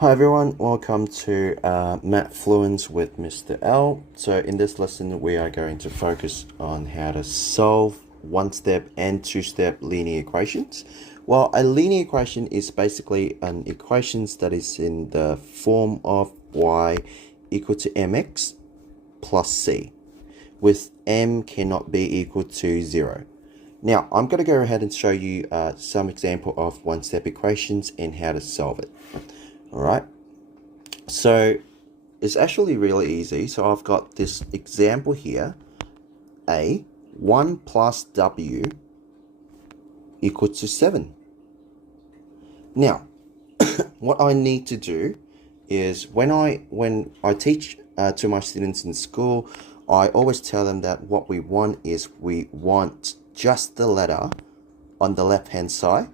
Hi everyone, welcome to Math Fluence with Mr. L. So in this lesson we are going to focus on how to solve one-step and two-step linear equations. Well, a linear equation is basically an equation that is in the form of y equal to mx plus c, with m cannot be equal to 0. Now, I'm going to go ahead and show you some example of one-step equations and how to solve it. All right, so it's actually really easy. So I've got this example here, a 1 plus w equal to 7. Now, what I need to do is when I teach to my students in school, I always tell them that what we want is we want just the letter on the left hand side,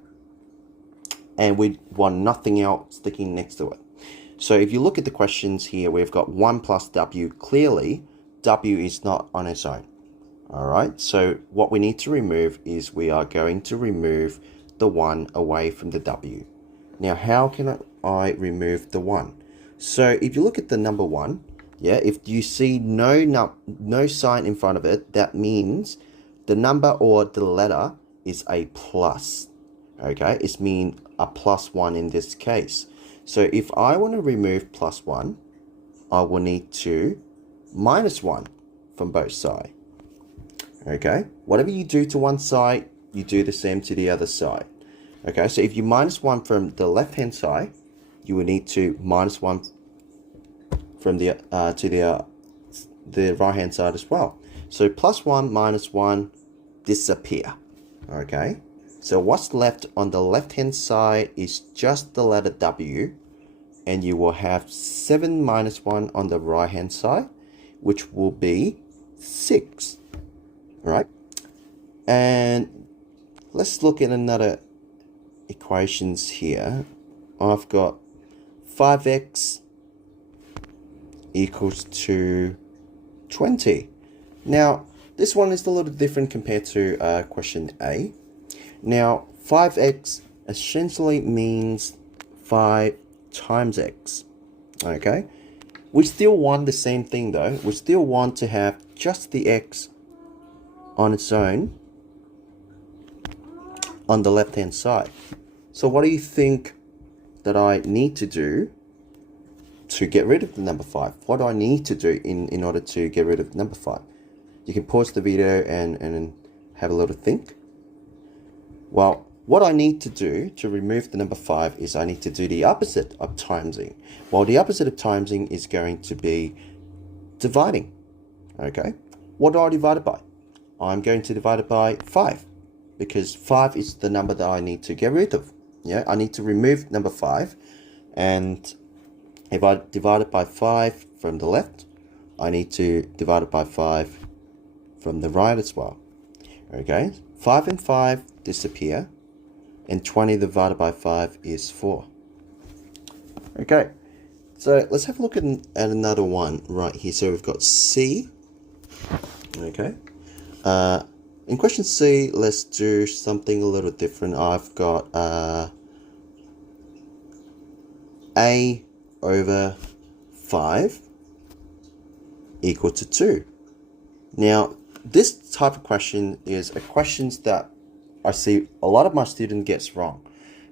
and we want nothing else sticking next to it. So if you look at the questions here, we've got 1 plus w. Clearly, w is not on its own. All right, so what we need to remove is we are going to remove the 1 away from the w. Now, how can I remove the 1? So if you look at the number 1, yeah, if you see no sign in front of it, that means the number or the letter is a plus. Okay, it's mean a plus 1 in this case. So if I want to remove plus 1, I will need to minus 1 from both sides. Okay, whatever you do to one side, you do the same to the other side. Okay, so if you minus 1 from the left hand side, you will need to minus 1 from the right hand side as well. So plus 1 minus 1 disappear. Okay, so what's left on the left hand side is just the letter w, and you will have 7 minus 1 on the right hand side, which will be 6. Right? And let's look at another equations here. I've got 5x equals to 20. Now, this one is a little different compared to question A. Now, 5x essentially means 5 times x. Okay? We still want the same thing though. We still want to have just the x on its own on the left hand side. So what do you think that I need to do to get rid of the number 5? What do I need to do in order to get rid of the number 5? You can pause the video and have a little think. Well, what I need to do to remove the number 5 is I need to do the opposite of timesing. Well, the opposite of timesing is going to be dividing. Okay, what do I divide it by? I'm going to divide it by 5, because 5 is the number that I need to get rid of. Yeah, I need to remove number 5, and if I divide it by 5 from the left, I need to divide it by 5 from the right as well. Okay, 5 and 5 disappear, and 20 divided by 5 is 4. Okay, so let's have a look at another one right here. So we've got C. Okay. In question C, let's do something a little different. I've got a over 5 equal to 2. Now, this type of question is a question that I see a lot of my students gets wrong,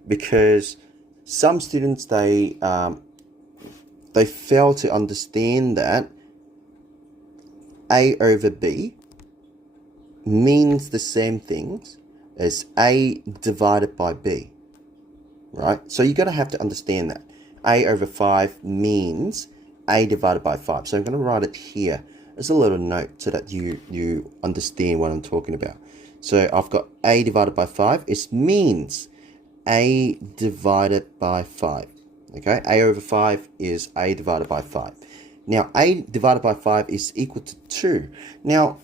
because some students they fail to understand that a over b means the same things as a divided by b, right? So you have to understand that a over 5 means a divided by 5. So I'm going to write it here as a little note so that you understand what I'm talking about. So I've got a divided by 5. It means a divided by 5. Okay, a over 5 is a divided by 5. Now, a divided by 5 is equal to 2. Now,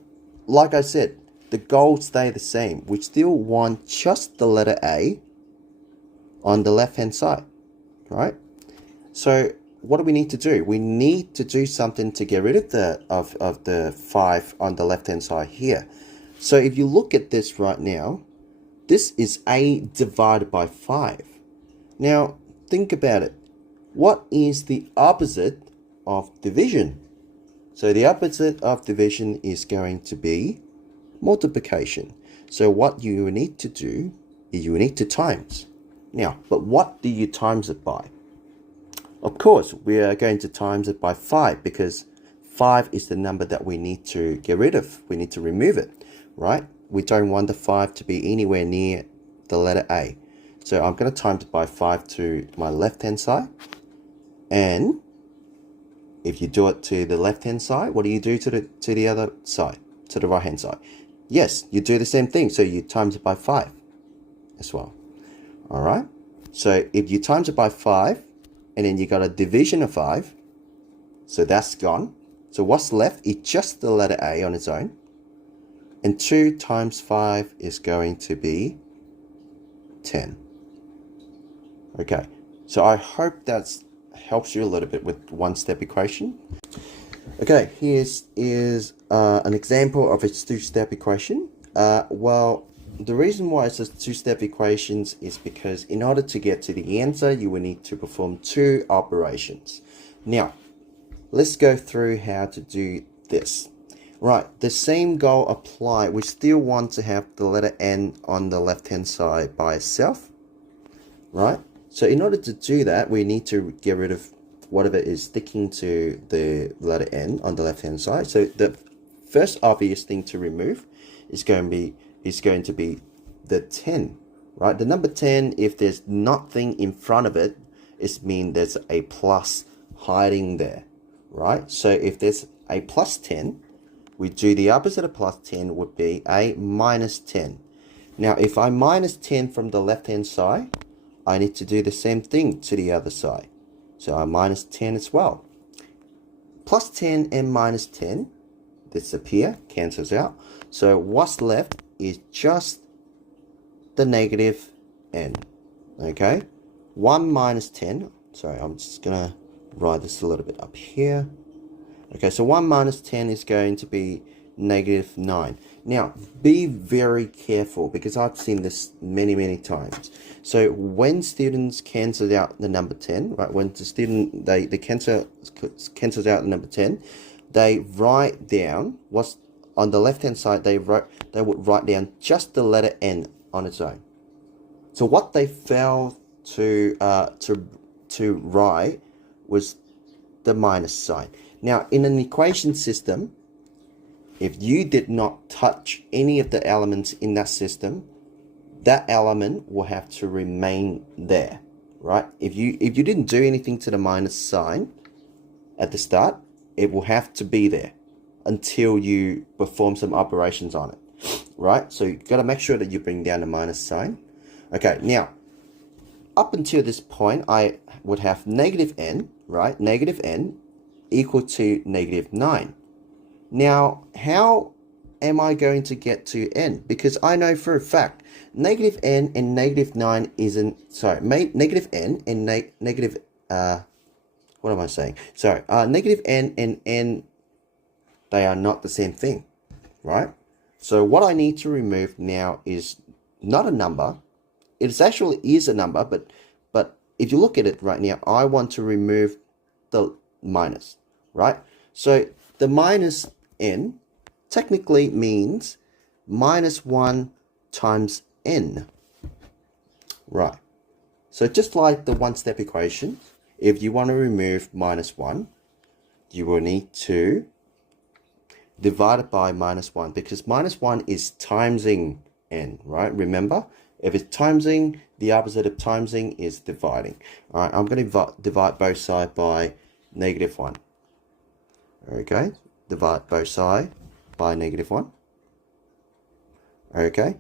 like I said, the goals stay the same. We still want just the letter A on the left-hand side, right? So what do we need to do? We need to do something to get rid of the 5 on the left-hand side here. So if you look at this right now, this is A divided by 5. Now, think about it. What is the opposite of division? So the opposite of division is going to be multiplication. So what you need to do is you need to times. Now, but what do you times it by? Of course, we are going to times it by 5 because 5 is the number that we need to get rid of. We need to remove it, right? We don't want the 5 to be anywhere near the letter A. So I'm going to times it by 5 to my left-hand side. And if you do it to the left-hand side, what do you do to the other side, to the right-hand side? Yes, you do the same thing. So you times it by 5 as well. All right. So if you times it by 5, and then you got a division of 5, so that's gone. So what's left is just the letter A on its own. And 2 times 5 is going to be 10. Okay, so I hope that helps you a little bit with one-step equation. Okay, here's an example of a two-step equation. Well, the reason why it's a two-step equations is because in order to get to the answer, you will need to perform 2 operations. Now, let's go through how to do this. Right, the same goal apply. We still want to have the letter N on the left-hand side by itself, right? So in order to do that, we need to get rid of whatever is sticking to the letter N on the left-hand side. So the first obvious thing to remove is going to be the 10, right? The number 10, if there's nothing in front of it, it means there's a plus hiding there, right? So if there's a plus 10, we do the opposite of plus 10 would be a minus 10. Now, if I minus 10 from the left-hand side, I need to do the same thing to the other side. So I minus 10 as well. Plus 10 and minus 10 disappear, cancels out. So what's left is just the negative n. Okay? 1 minus 10. Sorry, I'm just going to write this a little bit up here. Okay, so 1 minus 10 is going to be negative 9. Now, be very careful because I've seen this many times. So when students cancel out the number 10, right, when the student, they cancels out the number 10, they write down what's on the left-hand side, they would write down just the letter N on its own. So what they failed to write was the minus sign. Now, in an equation system, if you did not touch any of the elements in that system, that element will have to remain there, right? If you didn't do anything to the minus sign at the start, it will have to be there until you perform some operations on it, right? So you've got to make sure that you bring down the minus sign. Okay, now, up until this point, I would have negative n, right? Negative n equal to negative 9. Now, how am I going to get to n? Because I know for a fact, negative n and negative 9 isn't, sorry, negative n and negative, what am I saying? Sorry, negative n and n, they are not the same thing, right? So what I need to remove now is not a number. It actually is a number, but if you look at it right now, I want to remove the minus, right? So the minus n technically means minus 1 times n, right? So just like the one-step equation, if you want to remove minus 1, you will need to divide it by minus 1 because minus 1 is timesing n, right? Remember, if it's timesing, the opposite of timesing is dividing. All right, I'm going to divide both sides by negative 1. Okay, divide both sides by negative 1. Okay,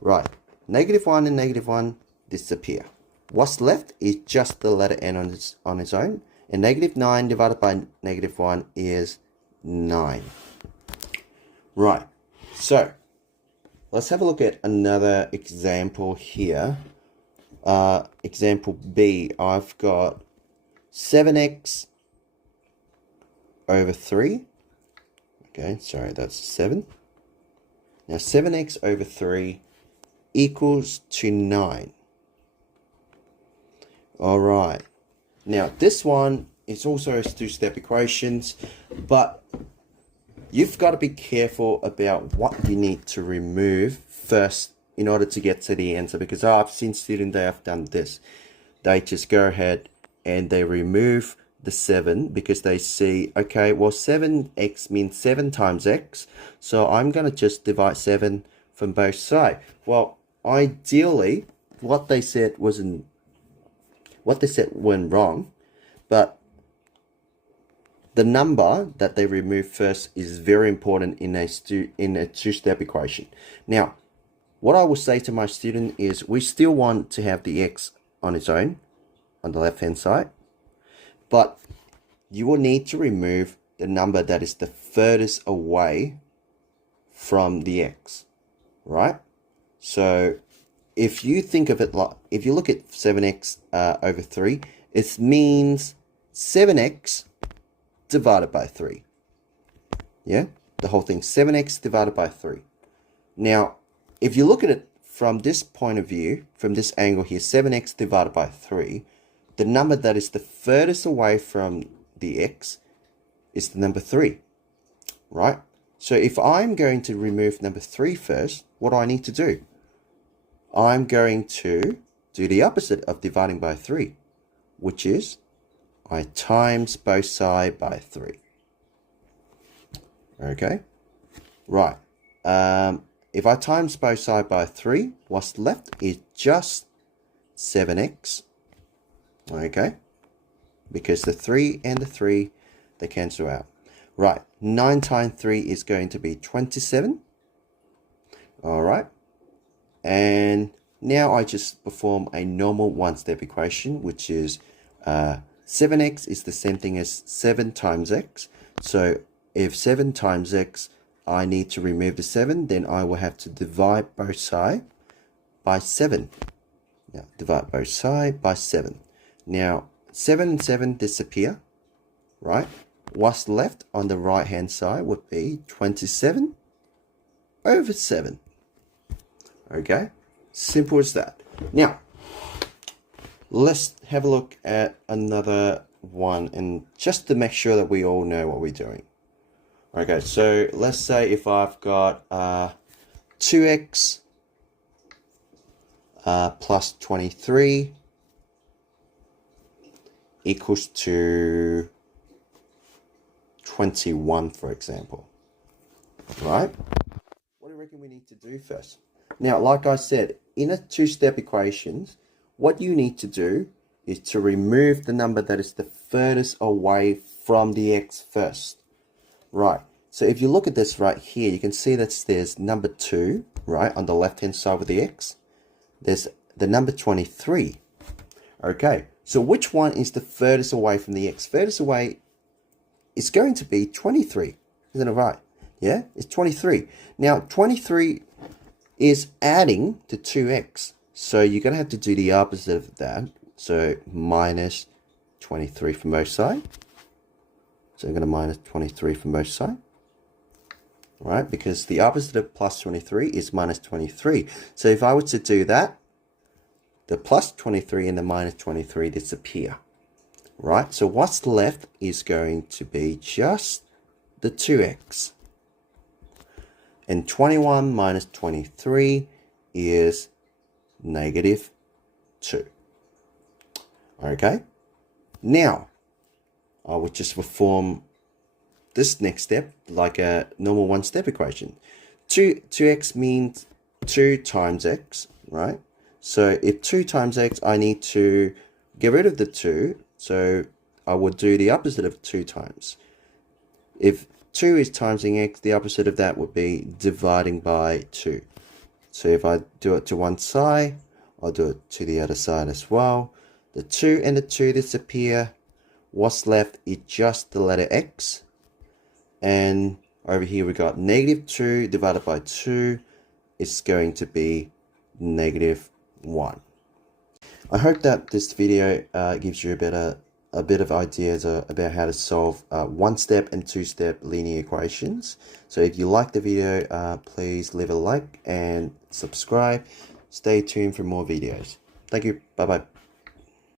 right. Negative 1 and negative 1 disappear. What's left is just the letter n on its own. And negative 9 divided by negative 1 is 9. Right, so let's have a look at another example here. Example B, I've got 7x over 3. Okay, sorry, that's 7. Now 7x over 3 equals to 9. Alright. Now, this one is also two-step equations, but you've got to be careful about what you need to remove first in order to get to the answer, because I've seen students that have done this. They just go ahead and they remove the 7 because they see, okay, well, 7x means 7 times x, so I'm going to just divide 7 from both sides. Well, ideally, what they said went wrong, but the number that they remove first is very important in a two-step equation. Now, what I will say to my student is we still want to have the x on its own on the left hand side, but you will need to remove the number that is the furthest away from the x, right? So if you think of it like, if you look at 7x over 3, it means 7x divided by 3. Yeah, the whole thing, 7x divided by 3. Now, if you look at it from this point of view, from this angle here, 7x divided by 3, the number that is the furthest away from the x is the number 3, right? So if I'm going to remove number 3 first, what do I need to do? I'm going to do the opposite of dividing by 3, which is I times both sides by 3. Okay, right. If I times both sides by 3, what's left is just 7x. Okay, because the 3 and the 3, they cancel out. Right, 9 times 3 is going to be 27. All right, and now I just perform a normal one-step equation, which is 7x is the same thing as 7 times x. So if 7 times x, I need to remove the 7, then I will have to divide both sides by 7. Now, divide both sides by 7. Now, 7 and 7 disappear, right? What's left on the right-hand side would be 27 over 7. Okay? Simple as that. Now, let's have a look at another one, and just to make sure that we all know what we're doing. Okay, so let's say if I've got 2x plus 23 equals to 21, for example, right? What do you reckon we need to do first? Now, like I said, in a two-step equations, what you need to do is to remove the number that is the furthest away from the x first. Right, so if you look at this right here, you can see that there's number 2, right, on the left-hand side with the x. There's the number 23. Okay, so which one is the furthest away from the x? Furthest away is going to be 23, isn't it right? Yeah, it's 23. Now, 23 is adding to 2x, so you're going to have to do the opposite of that. So minus 23 from both sides. So I'm going to minus 23 from both sides, right? Because the opposite of plus 23 is minus 23. So if I were to do that, the plus 23 and the minus 23 disappear, right? So what's left is going to be just the 2x. And 21 minus 23 is negative 2. Okay? Now, I would just perform this next step like a normal one-step equation. 2x means 2 times x, right? So if 2 times x, I need to get rid of the 2. So I would do the opposite of 2 times. If 2 is timesing x, the opposite of that would be dividing by 2. So if I do it to one side, I'll do it to the other side as well. The 2 and the 2 disappear. What's left is just the letter x. And over here we got negative 2 divided by 2 is going to be negative 1. I hope that this video gives you a bit of ideas about how to solve one-step and two-step linear equations. So if you like the video, please leave a like and subscribe. Stay tuned for more videos. Thank you. Bye-bye.